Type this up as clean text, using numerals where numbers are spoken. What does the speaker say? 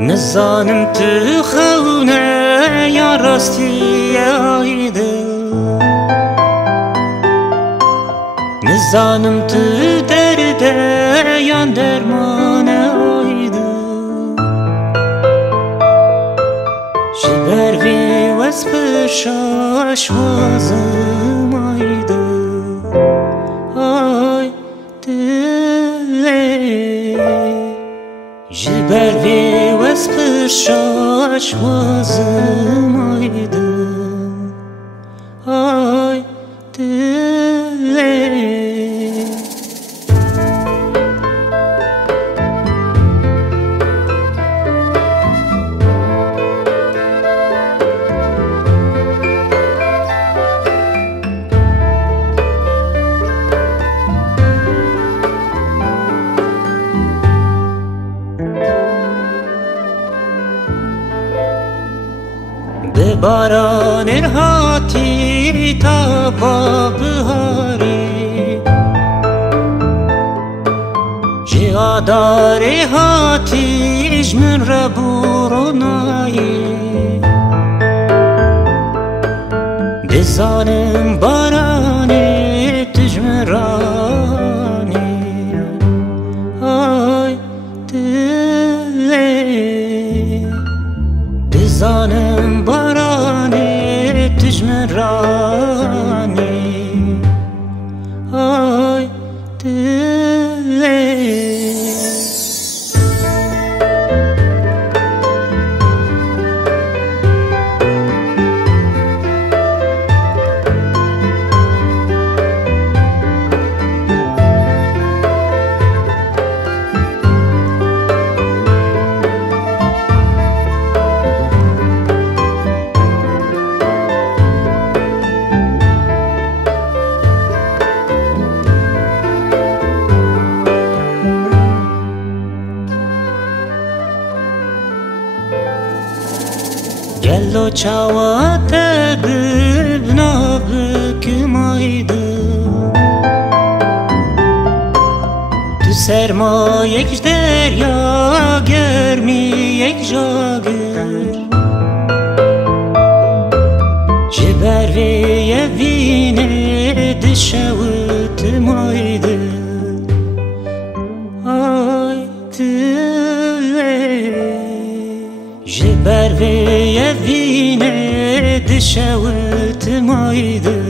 نزانم تو خونه یا راستی آیده، نزانم تو درده یا درمان آیده. جبر وی وز پرشاش وازم آیده، آی دلی جبر وی وز پرشاش وازم آیده، آی دلی. به باران هاتی تا با بهاری، جیادار هاتیش من را برونایی. دزانم باران تجمرانی، آی دلی دزانم باران تجمرانی، آی دلی. گلو چاوات دبنا بکمایده، تو سرما یک دریا گرمی یک جاگر. جبر وی وینه دشوت مایده، آی دلی جبر وی وینه دشوت مایده،